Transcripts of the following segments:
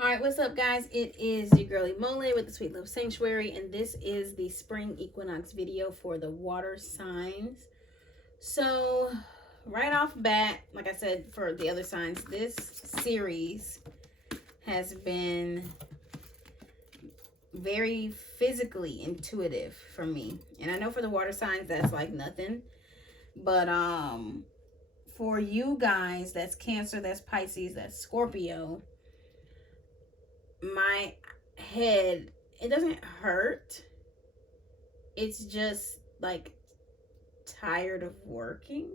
All right, what's up, guys? It is your girly Mole with the Sweet Love Sanctuary, and this is the spring equinox video for the water signs. So, right off bat, like I said for the other signs, this series has been very physically intuitive for me. And I know for the water signs, that's like nothing. But for you guys, that's Cancer, that's Pisces, that's Scorpio, my head, it doesn't hurt, it's just like tired of working.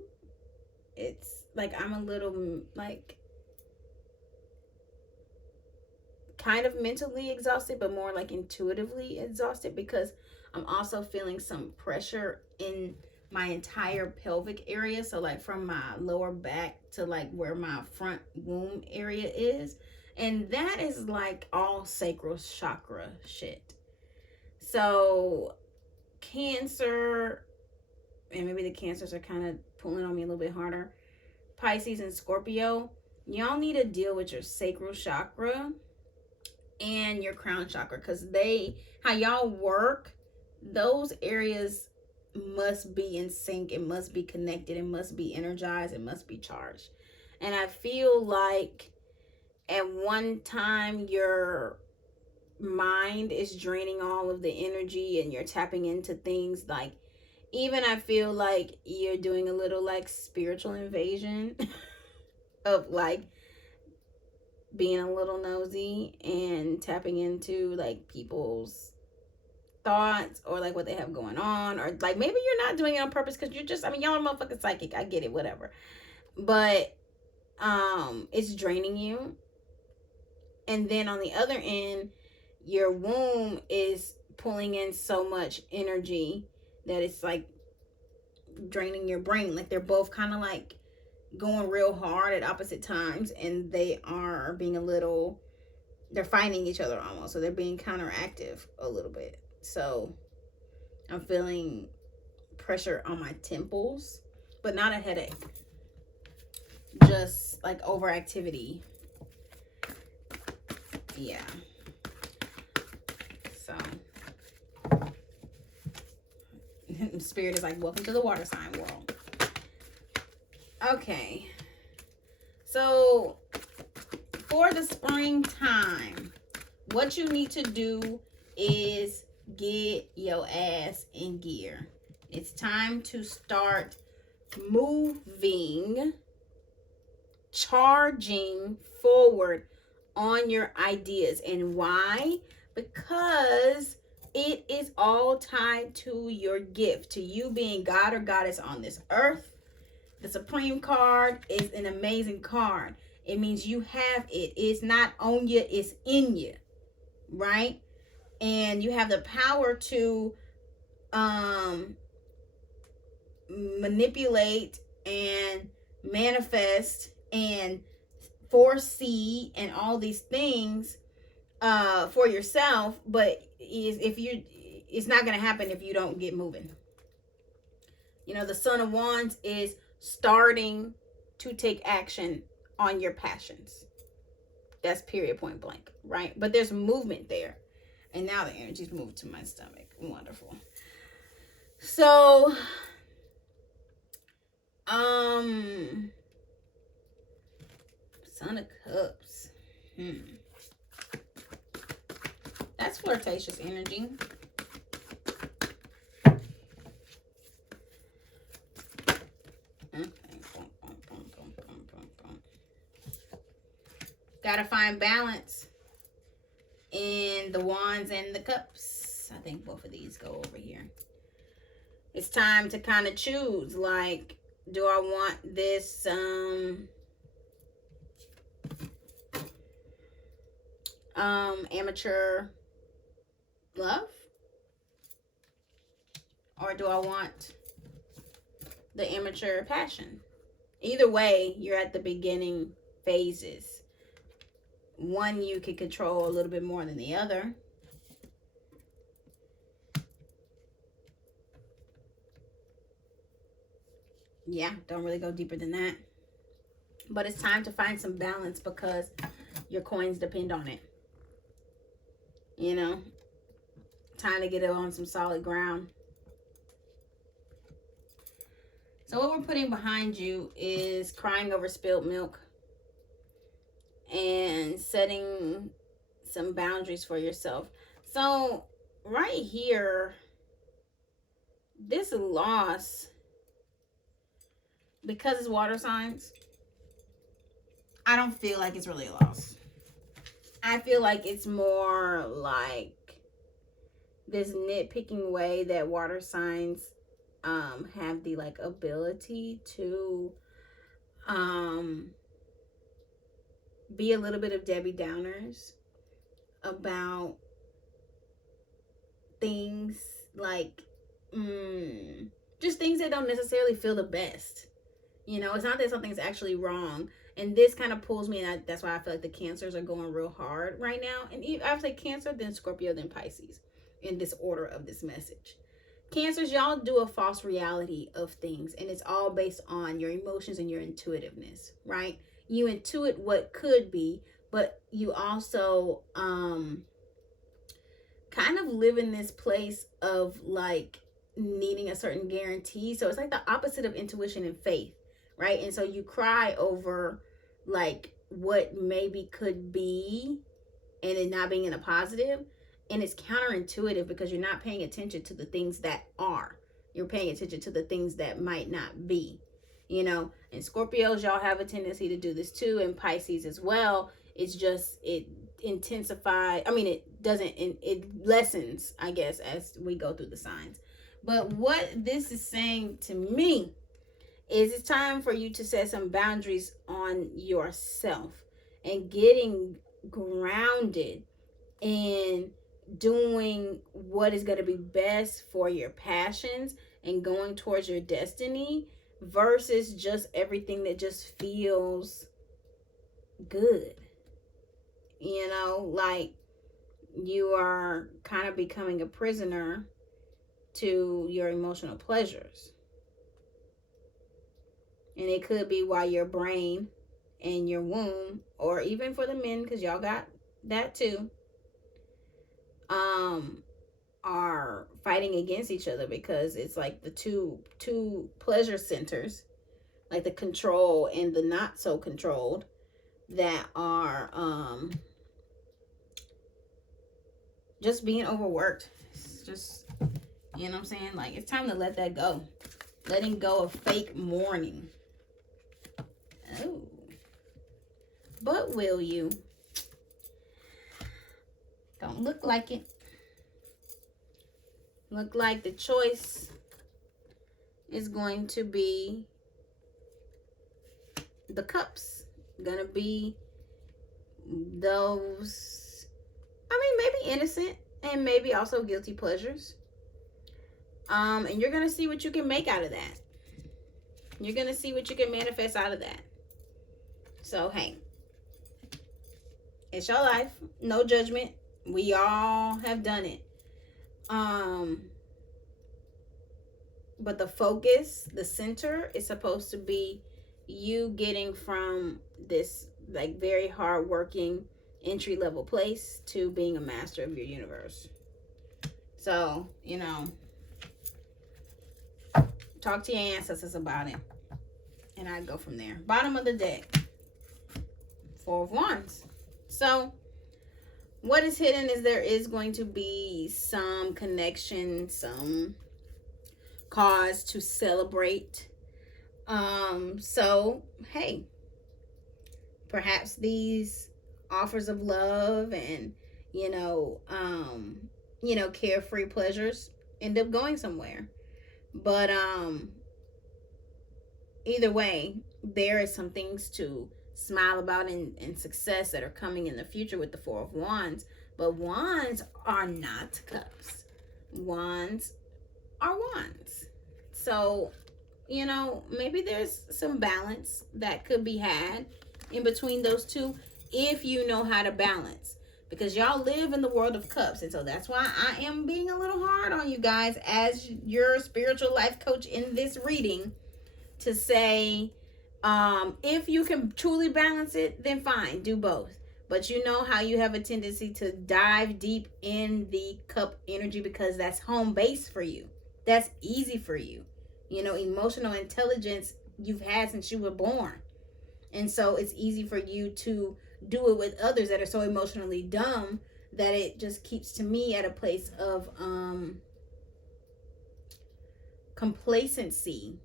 It's like I'm a little like kind of mentally exhausted, but more like intuitively exhausted, because I'm also feeling some pressure in my entire pelvic area. So like from my lower back to like where my front womb area is. And that is like all sacral chakra shit. So Cancer, and maybe the Cancers are kind of pulling on me a little bit harder. Pisces and Scorpio, y'all need to deal with your sacral chakra and your crown chakra, because how y'all work, those areas must be in sync. It must be connected. It must be energized. It must be charged. And I feel like at one time your mind is draining all of the energy and you're tapping into things like, even I feel like you're doing a little like spiritual invasion of like being a little nosy and tapping into like people's thoughts or like what they have going on, or like maybe you're not doing it on purpose because you're just, I mean, y'all are motherfucking psychic, I get it, whatever, but it's draining you. And then on the other end, your womb is pulling in so much energy that it's like draining your brain. Like they're both kind of like going real hard at opposite times, and they are being they're fighting each other almost. So they're being counteractive a little bit. So I'm feeling pressure on my temples, but not a headache. Just like overactivity. Yeah. So Spirit is like, welcome to the water sign world. Okay. So for the springtime, what you need to do is get your ass in gear. It's time to start moving, charging forward on your ideas. And why? Because it is all tied to your gift, to you being God or goddess on this earth. The Supreme card is an amazing card. It means you have it. It's not on you, it's in you, right? And you have the power to manipulate and manifest and foresee and all these things for yourself, but it's not going to happen if you don't get moving. You know, the Son of Wands is starting to take action on your passions. That's period, point blank, right? But there's movement there. And now the energy's moved to my stomach. Wonderful. So, Son of Cups. That's flirtatious energy. Okay. Gotta find balance in the wands and the cups. I think both of these go over here. It's time to kind of choose, like, do I want this amateur love, or do I want the immature passion? Either way, you're at the beginning phases. One you can control a little bit more than the other. Yeah, don't really go deeper than that. But it's time to find some balance because your coins depend on it. You know, time to get it on some solid ground. So what we're putting behind you is crying over spilled milk and setting some boundaries for yourself. So right here, this loss, because it's water signs, I don't feel like it's really a loss. I feel like it's more like this nitpicking way that water signs have the like ability to be a little bit of Debbie Downers about things like just things that don't necessarily feel the best. You know, it's not that something's actually wrong. And this kind of pulls me, and that's why I feel like the Cancers are going real hard right now. And I would say Cancer, then Scorpio, then Pisces, in this order of this message. Cancers, y'all do a false reality of things, and it's all based on your emotions and your intuitiveness, right? You intuit what could be, but you also kind of live in this place of like needing a certain guarantee. So it's like the opposite of intuition and faith, right? And so you cry over like what maybe could be and it not being in a positive. And it's counterintuitive because you're not paying attention to the things that are. You're paying attention to the things that might not be, you know. And Scorpios, y'all have a tendency to do this too, and Pisces as well. It's just, it intensifies. I mean, it doesn't, it lessens, I guess, as we go through the signs. But what this is saying to me is it's time for you to set some boundaries on yourself and getting grounded in doing what is going to be best for your passions and going towards your destiny versus just everything that just feels good. You know, like you are kind of becoming a prisoner to your emotional pleasures. And it could be while your brain and your womb, or even for the men, because y'all got that too, are fighting against each other, because it's like the two pleasure centers, like the control and the not so controlled, that are just being overworked. It's just, you know what I'm saying? Like, it's time to let that go. Letting go of fake mourning. Oh. But will you? Don't look like it. Look like the choice is going to be the cups. Gonna be those, I mean, maybe innocent and maybe also guilty pleasures. And you're gonna see what you can make out of that. You're gonna see what you can manifest out of that. So hey, it's your life. No judgment. We all have done it. But the focus, the center, is supposed to be you getting from this like very hard working entry level place to being a master of your universe. So, you know, talk to your ancestors about it, and I'd go from there. Bottom of the deck, Four of Wands. So what is hidden is there is going to be some connection, some cause to celebrate. So hey, perhaps these offers of love and carefree pleasures end up going somewhere. But either way, there is some things to smile about and success that are coming in the future with the Four of Wands. But wands are not cups. Wands are wands. So, maybe there's some balance that could be had in between those two if you know how to balance. Because y'all live in the world of cups. And so that's why I am being a little hard on you guys as your spiritual life coach in this reading to say, if you can truly balance it, then fine, do both. But you know how you have a tendency to dive deep in the cup energy because that's home base for you. That's easy for you. You know, emotional intelligence you've had since you were born. And so it's easy for you to do it with others that are so emotionally dumb that it just keeps to me at a place of complacency,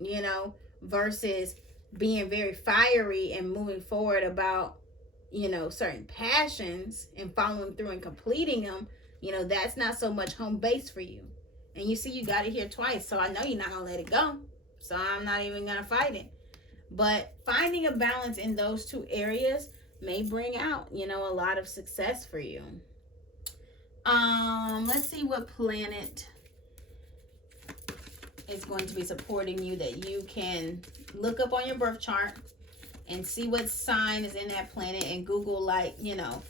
you know, versus being very fiery and moving forward about, you know, certain passions and following through and completing them. You know, that's not so much home base for you. And you see, you got it here twice, so I know you're not gonna let it go, so I'm not even gonna fight it. But finding a balance in those two areas may bring out, you know, a lot of success for you. Let's see what planet is going to be supporting you that you can look up on your birth chart and see what sign is in that planet, and Google, like, you know,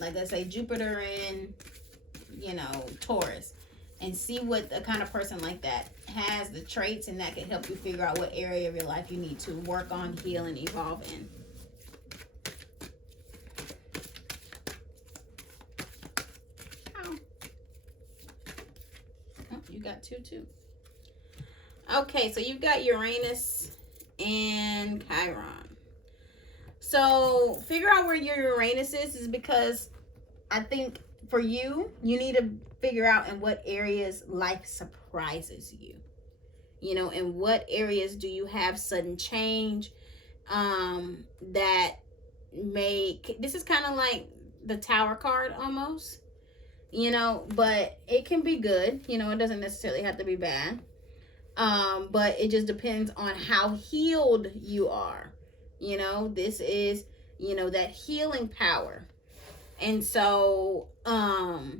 like I say, Jupiter in, you know, Taurus, and see what a kind of person like that has the traits, and that can help you figure out what area of your life you need to work on, heal, and evolve in. You got two too. Okay, so you've got Uranus and Chiron. So figure out where your Uranus is because I think for you, you need to figure out in what areas life surprises you. You know, in what areas do you have sudden change that make, this is kind of like the Tower card almost. You know, but it can be good. You know, it doesn't necessarily have to be bad. But it just depends on how healed you are. You know, this is, you know, that healing power. And so, I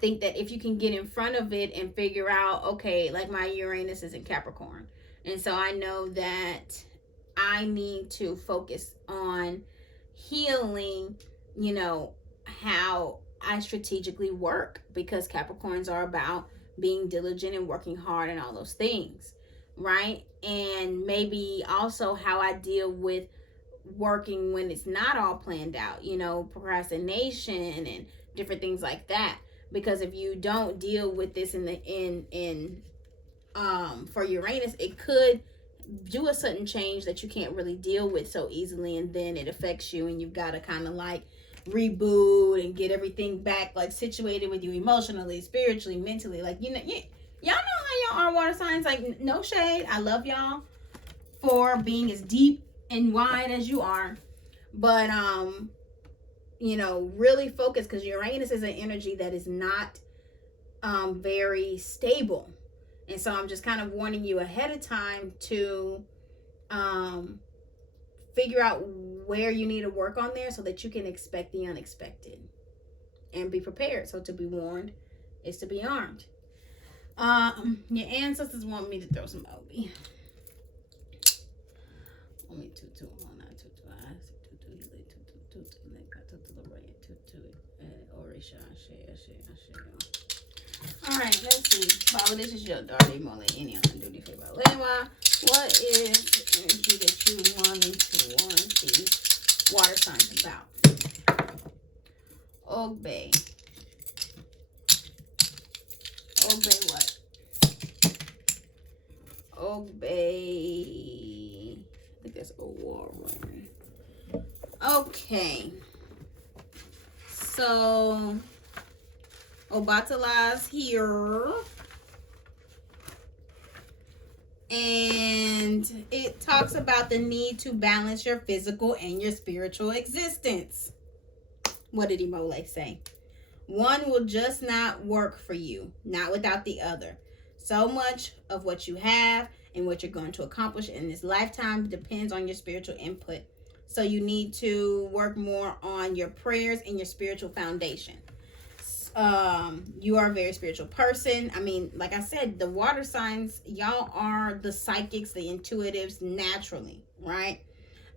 think that if you can get in front of it and figure out, okay, like my Uranus is in Capricorn. And so I know that I need to focus on healing, you know, how I strategically work, because Capricorns are about being diligent and working hard and all those things, right? And maybe also how I deal with working when it's not all planned out, you know, procrastination and different things like that. Because if you don't deal with this for Uranus, it could do a sudden change that you can't really deal with so easily, and then it affects you, and you've got to kind of like reboot and get everything back like situated with you emotionally, spiritually, mentally. Like, you know, y'all know how y'all are, water signs. Like, no shade, I love y'all for being as deep and wide as you are, but you know, really focus, because Uranus is an energy that is not very stable. And so I'm just kind of warning you ahead of time to figure out where you need to work on there so that you can expect the unexpected and be prepared. So to be warned is to be armed. Your ancestors want me to throw some Obi. All right, let's see. Baba, this is your daughter, Mole. Any on duty for Baba. What is energy that you want me to warn the water signs about? Obey. Obey what? Obey. I think that's a war one. Okay. So Obatala's here. And it talks about the need to balance your physical and your spiritual existence. What did Imole say? One will just not work for you, not without the other. So much of what you have and what you're going to accomplish in this lifetime depends on your spiritual input. So you need to work more on your prayers and your spiritual foundation. You are a very spiritual person. I mean, like I said, the water signs, y'all are the psychics, the intuitives naturally, right?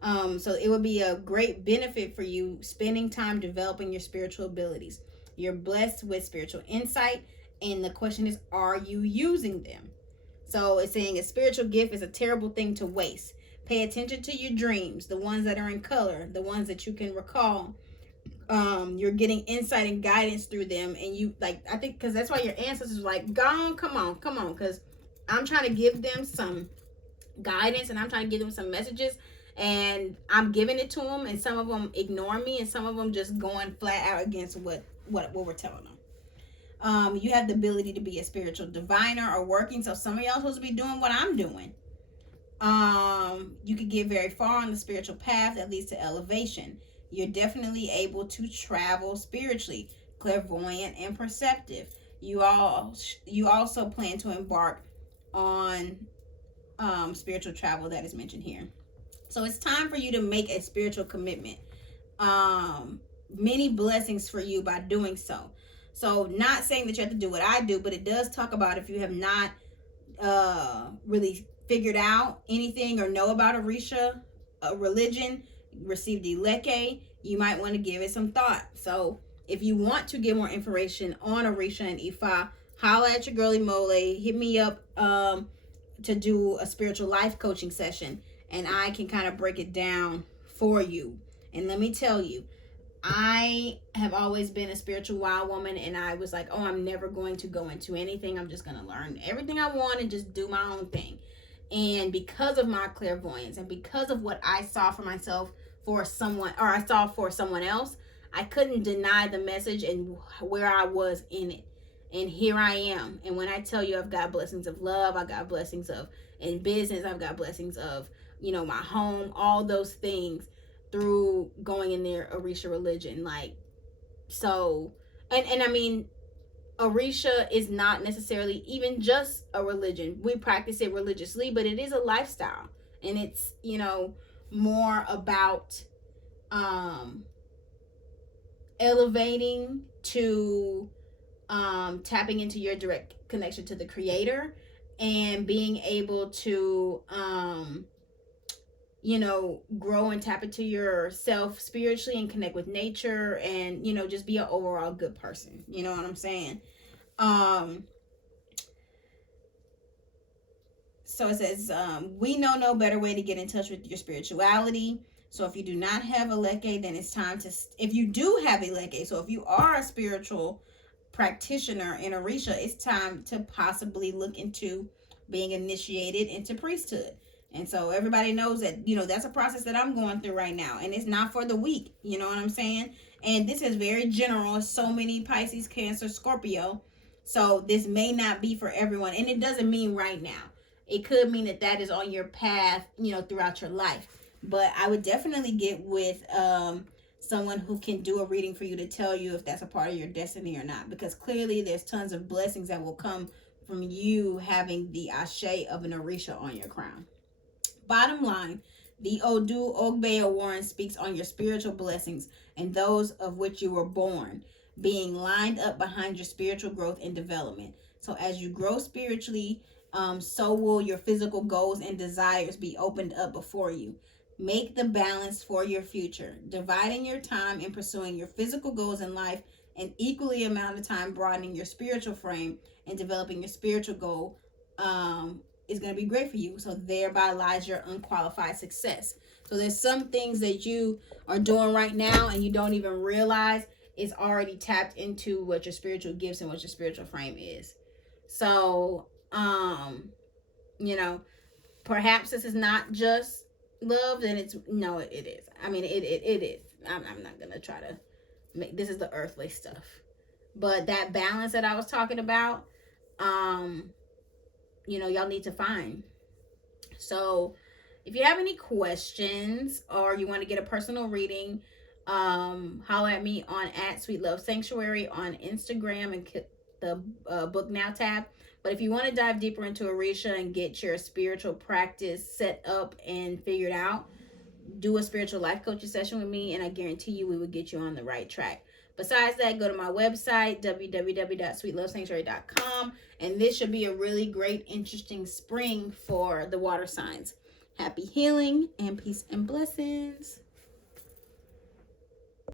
So it would be a great benefit for you spending time developing your spiritual abilities. You're blessed with spiritual insight, and the question is, are you using them? So it's saying a spiritual gift is a terrible thing to waste. Pay attention to your dreams, the ones that are in color, the ones that you can recall. You're getting insight and guidance through them, and you like, I think, because that's why your ancestors were like, go on, come on, because I'm trying to give them some guidance, and I'm trying to give them some messages, and I'm giving it to them, and some of them ignore me, and some of them just going flat out against what we're telling them. You have the ability to be a spiritual diviner or working, so some of y'all supposed to be doing what I'm doing. You could get very far on the spiritual path that leads to elevation. You're definitely able to travel spiritually, clairvoyant and perceptive. You also plan to embark on spiritual travel that is mentioned here. So it's time for you to make a spiritual commitment. Many blessings for you by doing so. So not saying that you have to do what I do, but it does talk about if you have not really figured out anything or know about Orisha, a religion, received the Leke, you might want to give it some thought. So if you want to get more information on Orisha and Ifa, holla at your girly Mole. Hit me up to do a spiritual life coaching session, and I can kind of break it down for you. And let me tell you, I have always been a spiritual wild woman, and I was like, oh, I'm never going to go into anything. I'm just going to learn everything I want and just do my own thing. And because of my clairvoyance and because of what I saw for myself for someone, or I saw for someone else, I couldn't deny the message and where I was in it. And here I am. And when I tell you I've got blessings of love, I got blessings of in business, I've got blessings of, my home, all those things through going in their Orisha religion. Like, so, and I mean, Orisha is not necessarily even just a religion. We practice it religiously, but it is a lifestyle. And it's, more about elevating to tapping into your direct connection to the creator and being able to grow and tap into yourself spiritually and connect with nature and just be an overall good person. You know what I'm saying? So it says, we know no better way to get in touch with your spirituality. So if you do not have a Leke, then it's time to, if you do have a Leke, so if you are a spiritual practitioner in Orisha, it's time to possibly look into being initiated into priesthood. And so everybody knows that, that's a process that I'm going through right now. And it's not for the weak. You know what I'm saying? And this is very general. So many Pisces, Cancer, Scorpio. So this may not be for everyone. And it doesn't mean right now. It could mean that is on your path, throughout your life. But I would definitely get with someone who can do a reading for you to tell you if that's a part of your destiny or not. Because clearly there's tons of blessings that will come from you having the ashe of an Orisha on your crown. Bottom line, the Odu Ogbe Warren speaks on your spiritual blessings and those of which you were born, being lined up behind your spiritual growth and development. So as you grow spiritually, so will your physical goals and desires be opened up before you. Make the balance for your future, dividing your time in pursuing your physical goals in life and equally amount of time broadening your spiritual frame and developing your spiritual goal is going to be great for you. So thereby lies your unqualified success. So there's some things that you are doing right now and you don't even realize it's already tapped into what your spiritual gifts and what your spiritual frame is. So, perhaps this is not just love, and it is. I mean, it is. I'm not going to try to make, this is the earthly stuff. But that balance that I was talking about, y'all need to find. So if you have any questions or you want to get a personal reading, holler at me on @SweetLoveSanctuary on Instagram and click the book now tab. But if you want to dive deeper into Orisha and get your spiritual practice set up and figured out, do a spiritual life coaching session with me, and I guarantee you we will get you on the right track. Besides that, go to my website, www.sweetlovesanctuary.com, and this should be a really great, interesting spring for the water signs. Happy healing and peace and blessings.